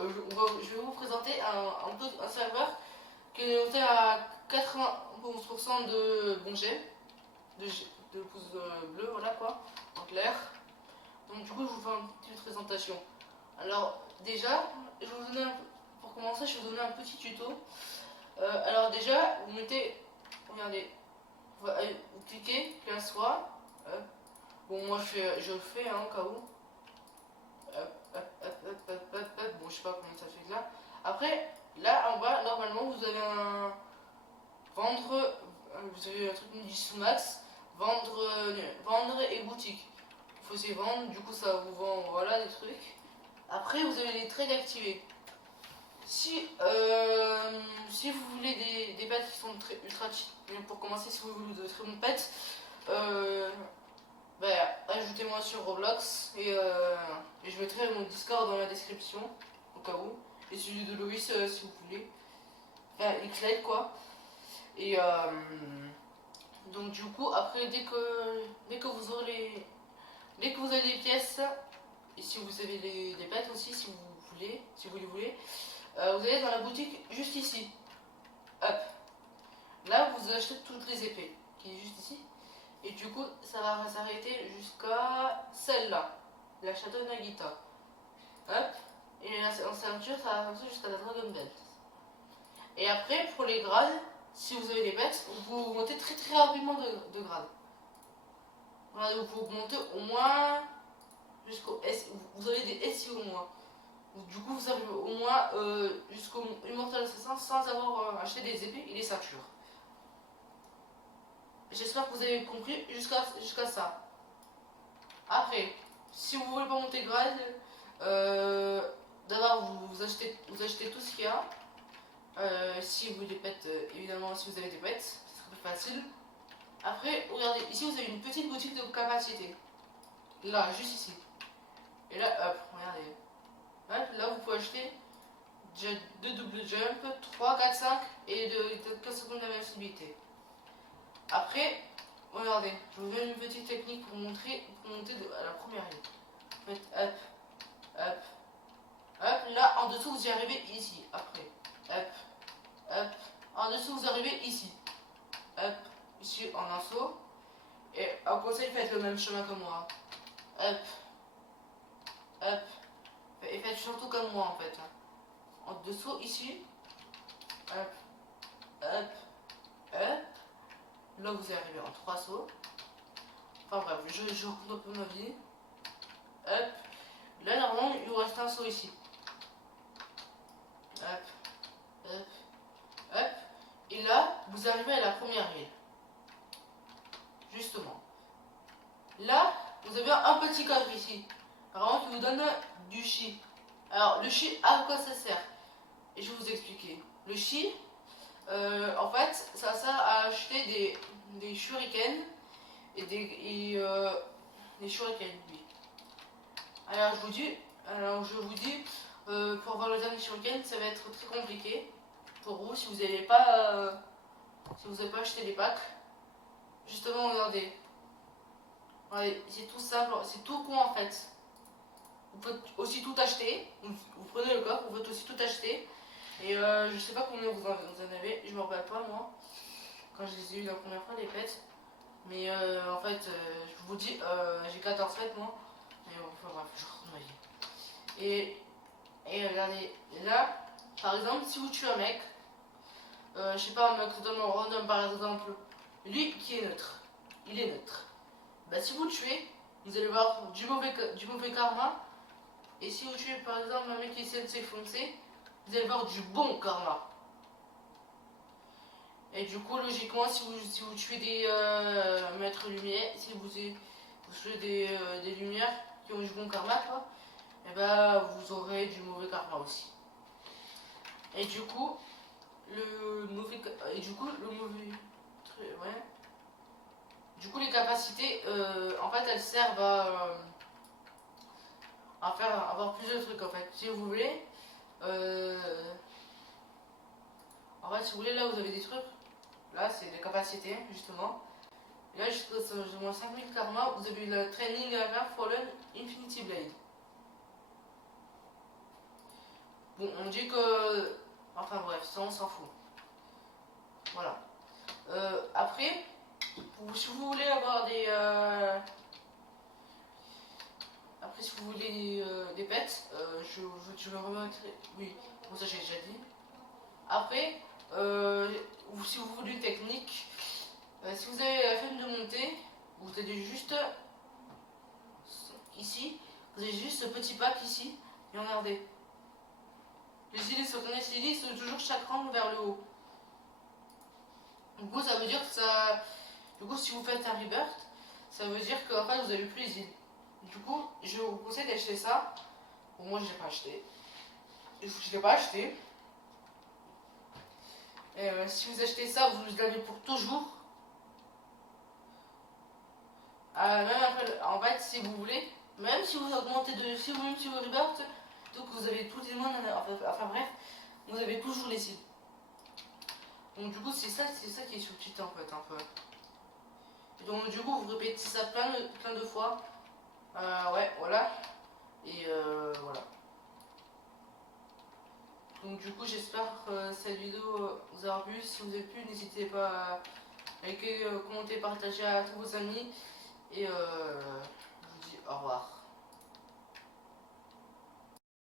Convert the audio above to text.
je vais vous présenter un serveur qui est noté à 91% de bon jet, de pouces bleus, voilà quoi, en clair. Donc du coup, je vous fais une petite présentation. Alors déjà, pour commencer, je vais vous donner un petit tuto. Alors déjà, vous mettez, regardez, vous cliquez, 15 fois. Bon, moi je le fais hein, au cas où. Bon, je sais pas comment ça fait là. Après, là en bas, normalement, vous avez un vendre, vous avez un truc qui dit sous-max, vendre et boutique. Vous faisiez vendre, du coup ça vous vend, voilà, des trucs. Après, vous avez les trades activés. Si vous voulez des pets qui sont ultra cheap, pour commencer, si vous voulez de très bons pets, ajoutez-moi sur Roblox et je mettrai mon Discord dans la description au cas où, et celui de Loïs si vous voulez, enfin Xled quoi. Et donc du coup après dès que vous aurez dès que vous avez des pièces, et si vous avez des pets aussi si vous les voulez, vous allez dans la boutique juste ici. Hop. Là vous achetez toutes les épées qui est juste ici. Et du coup, ça va s'arrêter jusqu'à celle-là, la Château Nagita. Hop. Et en ceinture, ça va avancer jusqu'à la Dragon Belt. Et après, pour les grades, si vous avez des pets, vous pouvez augmenter très très rapidement de grade. Voilà, vous pouvez augmenter au moins jusqu'au S. Vous avez des SI au moins. Du coup, vous arrivez au moins jusqu'au Immortal Assassin sans avoir acheté des épées et des ceintures. J'espère que vous avez compris jusqu'à ça. Après, si vous voulez pas monter grade, d'abord vous achetez tout ce qu'il y a. Si vous les pètes, évidemment, si vous avez des pets, ce sera plus facile. Après, regardez, ici vous avez une petite boutique de capacité. Là, juste ici. Et là, hop, regardez. Hop, là, vous pouvez acheter 2 double jump, 3, 4, 5 et de 15 secondes d'invincibilité. Après, regardez, je vous donne une petite technique pour monter à la première ligne. Faites hop, hop, hop. Là, en dessous, vous y arrivez ici. Après, hop, hop. En dessous, vous arrivez ici. Hop, ici en un saut. Et en conseil, faites le même chemin que moi. Hop, hop. Et faites surtout comme moi en fait. En dessous, ici. Hop, hop, hop. Là, vous y arrivez en 3 sauts. Enfin bref, je raconte un peu ma vie. Hop. Là, normalement, il vous reste un saut ici. Hop, hop, hop. Et là, vous arrivez à la première ville. Justement. Là, vous avez un petit coffre ici. Vraiment qui vous donne du chi. Alors, le chi, à quoi ça sert? Et je vais vous expliquer. Le chi, en fait, ça sert à acheter des shurikens et des shurikens, oui. Alors, je vous dis, pour avoir le dernier shuriken, ça va être très compliqué pour vous si vous n'avez pas, acheté les packs. Justement, regardez. Ouais, c'est tout simple, c'est tout con en fait. Vous pouvez aussi tout acheter. Vous prenez le coffre, vous pouvez aussi tout acheter. Et je sais pas combien vous en avez, je me rappelle pas moi. Quand je les ai eu la première fois, les pets. Mais en fait, je vous dis, j'ai 14 pets moi. Mais enfin bref, je raconte ma vie. Et regardez, là, par exemple, si vous tuez un mec, je sais pas, un mec totalement random par exemple, lui qui est neutre, il est neutre. Bah, si vous le tuez, vous allez voir du mauvais karma. Et si vous tuez par exemple un mec qui essaie de s'effoncer, vous allez voir du bon karma. Et du coup, logiquement, si vous tuez des maîtres lumière, si vous tuez des lumières qui ont du bon karma, quoi, et bah vous aurez du mauvais karma aussi. Et du coup, ouais. Du coup, les capacités, en fait, elles servent à avoir plusieurs trucs en fait. Si vous voulez, en fait, si vous voulez, là vous avez des trucs. Là, c'est les capacités, justement. Et là, jusqu'à moins 5000 karma, vous avez le Training Fallen Infinity Blade. Bon, on dit que... Enfin bref, ça on s'en fout. Voilà. Après, si vous voulez avoir des... Après, si vous voulez des pets, je me remettrai... Oui, bon ça j'ai déjà dit. Après, si vous voulez une technique, si vous avez la flemme de monter, vous avez juste ici, vous avez juste ce petit pack ici, et regardez. Les hélices, les hélices, c'est toujours chaque rang vers le haut. Du coup, ça veut dire que ça... Du coup, si vous faites un rebirth, ça veut dire qu'en fait, vous avez plus les îles. Du coup, je vous conseille d'acheter ça. Bon, moi, je l'ai pas acheté. Je l'ai pas acheté. Si vous achetez ça, vous l'avez pour toujours. Même après, en fait, si vous voulez, même si vous augmentez de... Si vous, même si vous rebirth, donc vous avez tous les mois... Enfin bref, vous avez toujours les îles. Donc du coup, c'est ça qui est subtil en fait, un peu. Et donc du coup, vous répétez ça plein de fois. Ouais, voilà. Et voilà. Donc du coup, j'espère que cette vidéo vous aura plu. Si vous avez plu, n'hésitez pas à liker, commenter, partager à tous vos amis. Et je vous dis au revoir.